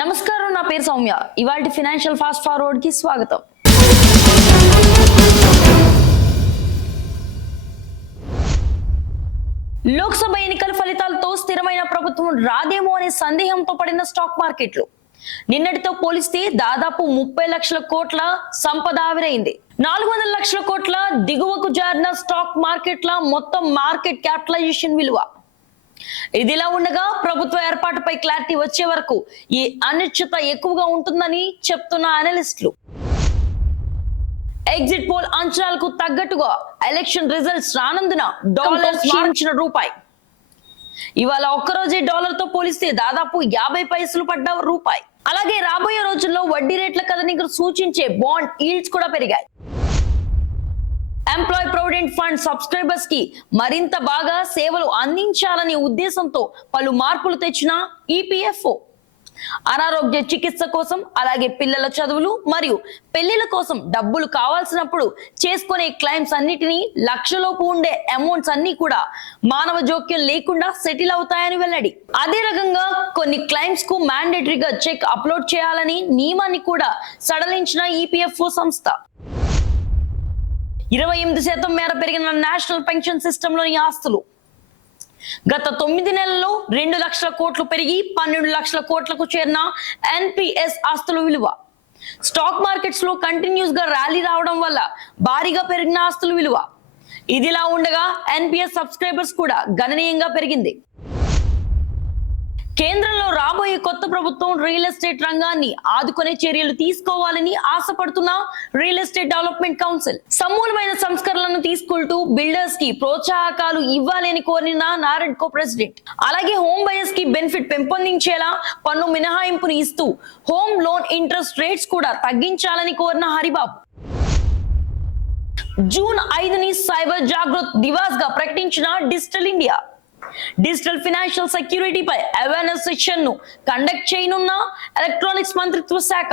నమస్కారం నా పేరు సౌమ్య. ఇవాళ ఫినాన్షియల్ ఫాస్ట్ ఫార్వర్డ్కి స్వాగతం. లోక్సభ ఎన్నికల ఫలితాలతో స్థిరమైన ప్రభుత్వం రాదేమో అనే సందేహంతో పడిన స్టాక్ మార్కెట్లు. నిన్నటితో పోలిస్తే దాదాపు ముప్పై లక్షల కోట్ల సంపద ఆవిరైంది. నాలుగు వందల లక్షల కోట్ల దిగువకు జారిన స్టాక్ మార్కెట్ల మొత్తం మార్కెట్ క్యాపిటలైజేషన్ విలువ. ఇదిలా ఉండగా ప్రభుత్వ ఏర్పాటుపై క్లారిటీ వచ్చే వరకు ఈ అనిశ్చిత ఎక్కువగా ఉంటుందని చెప్తున్న అనలిస్టులు ఎగ్జిట్ పోల్ అంచనాలకు తగ్గట్టుగా ఎలక్షన్ రిజల్ట్స్ రానందున డాలర్ మార్చిన రూపాయి. ఇవాళ ఒక్కరోజే డాలర్తో పోలిస్తే దాదాపు యాభై పైసలు పడ్డ రూపాయి. అలాగే రాబోయే రోజుల్లో వడ్డీ రేట్ల కదలికను సూచించే బాండ్ ఈల్డ్స్ కూడా పెరిగాయి. ఎంప్లాయ్ ప్రొవిడెంట్ ఫండ్ సబ్స్క్రైబర్స్కి మరింత బాగా సేవలు అందించాలనే ఉద్దేశంతో పలు మార్పులు తెచ్చిన ఈపీఎఫ్ఓ అనారోగ్య చికిత్స కోసం అలాగే పిల్లల చదువులు మరియు పెళ్ళిల కోసం డబ్బులు కావాల్సినప్పుడు చేసుకునే క్లైమ్స్ అన్నిటినీ లక్షలోపు ఉండే అమౌంట్స్ అన్ని కూడా మానవ జోక్యం లేకుండా సెటిల్ అవుతాయని వెల్లడి. అదే రకంగా కొన్ని క్లైమ్స్కు మ్యాండేటరీగా చెక్ అప్లోడ్ చేయాలని నియమాన్ని కూడా సడలించిన ఈపీఎఫ్ఓ సంస్థ. ఇరవై ఎనిమిది శాతం మేర పెరిగిన నేషనల్ పెన్షన్ సిస్టంలోని ఆస్తులు. గత తొమ్మిది నెలల్లో రెండు లక్షల కోట్లు పెరిగి పన్నెండు లక్షల కోట్లకు చేరిన ఎన్పిఎస్ ఆస్తుల విలువ. స్టాక్ మార్కెట్స్లో కంటిన్యూస్గా ర్యాలీ రావడం వల్ల భారీగా పెరిగిన ఆస్తుల విలువ. ఇదిలా ఉండగా ఎన్పిఎస్ సబ్స్క్రైబర్స్ కూడా గణనీయంగా పెరిగింది. కేంద్రంలో రాబోయే కొత్త ప్రభుత్వం రియల్ ఎస్టేట్ రంగాన్ని ఆదుకునే చర్యలు తీసుకోవాలని ఆశపడుతున్న రియల్ ఎస్టేట్ డెవలప్మెంట్ కౌన్సిల్. సమూలమైన సంస్కరణలను తీసుకుంటూ బిల్డర్స్కి ప్రోత్సాహకాలు ఇవ్వాలని కోరిన నారాయణకో ప్రెసిడెంట్. అలాగే హోమ్ బయర్స్కి బెనిఫిట్ పెంపొందించేలా పన్ను మినహాయింపును ఇస్తూ హోమ్ లోన్ ఇంట్రెస్ట్ రేట్స్ కూడా తగ్గించాలని కోరిన హరిబాబు. జూన్ ఐదుని సైబర్ జాగృత్ దివాస్గా ప్రకటించిన డిజిటల్ ఇండియా. డిజిటల్ ఫినాన్షియల్ సెక్యూరిటీపై అవేర్నెస్ సెషన్ను కండక్ట్ చేయనున్న ఎలక్ట్రానిక్స్ మంత్రిత్వ శాఖ.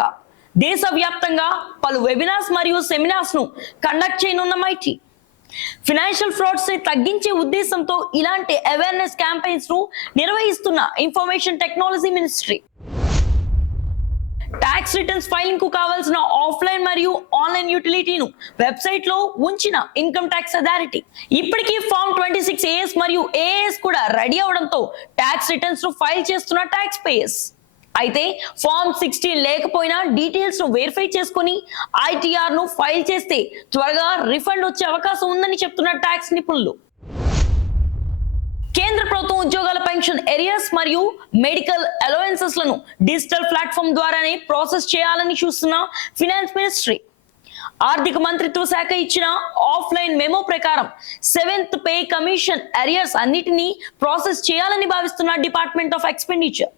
దేశవ్యాప్తంగా పలు వెబినార్స్ మరియు సెమినార్స్ను కండక్ట్ చేయనున్న మైటీ ఫినాన్షియల్ ఫ్రాడ్స్ని తగ్గించే ఉద్దేశంతో ఇలాంటి అవేర్నెస్ క్యాంపెయిన్స్ను నిర్వహిస్తున్న information technology ministry tax returns ఫైలింగ్కు కావాల్సిన ఆఫ్లైన్ మరియు ఆన్లైన్ యూటిలిటీను వెబ్సైట్లో ఉంచిన ఇన్కమ్ ట్యాక్స్ అథారిటీ ఇప్పటికీ ఫామ్ ట్వంటీ సిక్స్ ఏఎస్ మరియు ఏఎస్ కూడా రెడీ అవడంతో ట్యాక్స్ రిటర్న్స్ను ఫైల్ చేస్తున్న ట్యాక్స్ పేయర్స్ అయితే ఫామ్ సిక్స్టీన్ లేకపోయినా డీటెయిల్స్ను వెరిఫై చేసుకుని ఐటీఆర్ను ఫైల్ చేస్తే త్వరగా రిఫండ్ వచ్చే అవకాశం ఉందని చెప్తున్న ట్యాక్స్ నిపుణులు. కేంద్ర ప్రభుత్వం ఉద్యోగాల పెన్షన్ ఎరియర్స్ మరియు మెడికల్ అలవెన్సెస్లను డిజిటల్ ప్లాట్ఫామ్ ద్వారానే ప్రాసెస్ చేయాలని చూస్తున్న ఫినాన్స్ మినిస్ట్రీ. ఆర్థిక మంత్రిత్వ శాఖ ఇచ్చిన ఆఫ్లైన్ మెమో ప్రకారం సెవెంత్ పే కమిషన్ అరియర్స్ అన్నిటినీ ప్రాసెస్ చేయాలని భావిస్తున్న డిపార్ట్మెంట్ ఆఫ్ ఎక్స్పెండిచర్.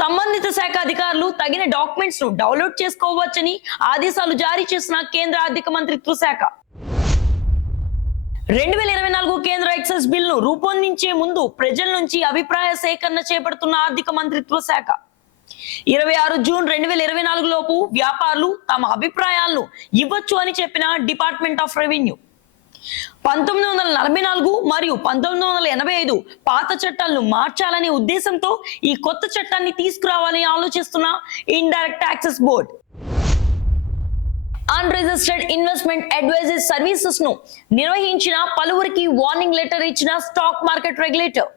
సంబంధిత శాఖ అధికారులు తగిన డాక్యుమెంట్స్ను డౌన్లోడ్ చేసుకోవచ్చని ఆదేశాలు జారీ చేసిన కేంద్ర ఆర్థిక మంత్రిత్వ శాఖ. రెండు వేల ఇరవై నాలుగు కేంద్ర ఎక్సైజ్ బిల్లును రూపొందించే ముందు ప్రజల నుంచి అభిప్రాయ సేకరణ చేపడుతున్న ఆర్థిక మంత్రిత్వ శాఖ. ఇరవై ఆరు జూన్ రెండు వేల ఇరవై నాలుగు లోపు వ్యాపారులు తమ అభిప్రాయాలను ఇవ్వచ్చు అని చెప్పిన డిపార్ట్మెంట్ ఆఫ్ రెవెన్యూ. పంతొమ్మిది వందల నలభై నాలుగు మరియు పంతొమ్మిది వందల ఎనభై ఐదు పాత చట్టాలను మార్చాలనే ఉద్దేశంతో ఈ కొత్త చట్టాన్ని తీసుకురావాలని ఆలోచిస్తున్న indirect taxes board. Unregistered investment adviser సర్వీసెస్ను నిర్వహించిన పలువురికి వార్నింగ్ లెటర్ ఇచ్చిన స్టాక్ మార్కెట్ రెగ్యులేటర్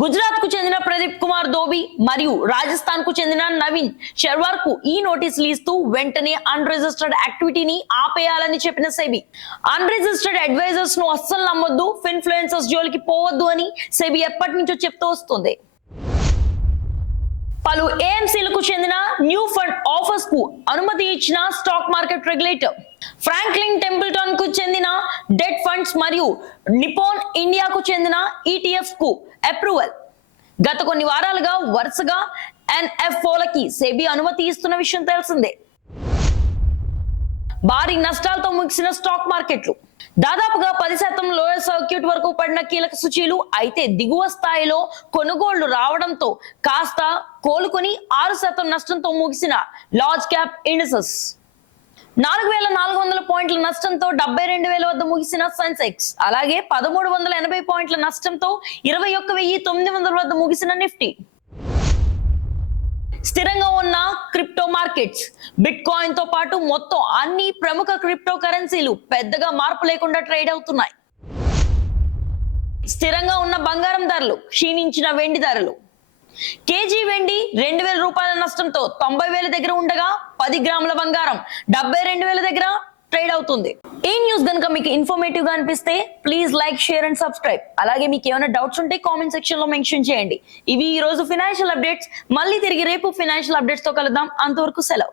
గుజరాత్కు చెందిన ప్రదీప్ కుమార్ దోబి మరియు రాజస్థాన్కు చెందిన నవీన్ షెర్వార్కు ఈ నోటీసులు ఇస్తూ వెంటనే అన్రిజిస్టర్డ్ యాక్టివిటీని ఆపేయాలని చెప్పిన సెబీ అన్రిజిస్టర్డ్ అడ్వైజర్స్ను అస్సలు నమ్మొద్దు ఫిన్ఫ్లుయెన్సర్స్ జోలికి పోవద్దు అని సెబీ ఎప్పటి నుంచో చెప్తూ వస్తుంది. పలు ఏఎంసీలకు చెందిన న్యూ ఫండ్ ఆఫర్స్కు అనుమతి ఇచ్చిన స్టాక్ మార్కెట్ రెగ్యులేటర్. ఫ్రాంక్లిన్ టెంపుల్టన్కు చెందిన డెట్ ఫండ్స్ మరియు నిపోన్ ఇండియాకు చెందిన ఈటీఎఫ్కు అప్రూవల్. గత కొన్ని వారాలుగా వరుసగా ఎన్ఎఫ్ఓలకి సెబీ అనుమతి ఇస్తున్న విషయం తెలిసిందే. భారీ నష్టాలతో ముగిసిన స్టాక్ మార్కెట్లు. దాదాపుగా పది శాతం లోయర్ సర్క్యూట్ వరకు పడిన కీలక సూచీలు అయితే దిగువ స్థాయిలో కొనుగోళ్ళు రావడంతో కాస్త కోలుకొని ఆరు శాతం నష్టంతో ముగిసిన లార్జ్ క్యాప్ ఇండిసెస్. నాలుగు వేల నాలుగు వందల పాయింట్ల నష్టంతో డెబ్బై రెండు వేల వద్ద ముగిసిన సెన్సెక్స్. అలాగే పదమూడు వందల ఎనభై పాయింట్ల నష్టంతో ఇరవై ఒక్క వెయ్యి తొమ్మిది వందల వద్ద ముగిసిన నిఫ్టీ. స్థిరంగా ఉన్న క్రిప్టో మార్కెట్స్ బిట్ కాయిన్తో పాటు మొత్తం అన్ని ప్రముఖ క్రిప్టో కరెన్సీలు పెద్దగా మార్పు లేకుండా ట్రేడ్ అవుతున్నాయి. స్థిరంగా ఉన్న బంగారం ధరలు క్షీణించిన వెండి ధరలు. కేజీ వెండి రెండు వేల రూపాయల నష్టంతో తొంభై వేల దగ్గర ఉండగా పది గ్రాముల బంగారం డెబ్బై రెండు వేల దగ్గర ట్రేడ్ అవుతుంది. ఈ న్యూస్ కనుక మీకు ఇన్ఫర్మేటివ్గా అనిపిస్తే please like share and subscribe అలాగే మీకు ఏమైనా డౌట్స్ ఉంటే కామెంట్ సెక్షన్లో మెన్షన్ చేయండి. ఇవి ఈ రోజు ఫినాన్షియల్ అప్డేట్స్ మళ్ళీ తిరిగి రేపు ఫినాన్షియల్ అప్డేట్స్తో కలుద్దాం. అంతవరకు సెలవు.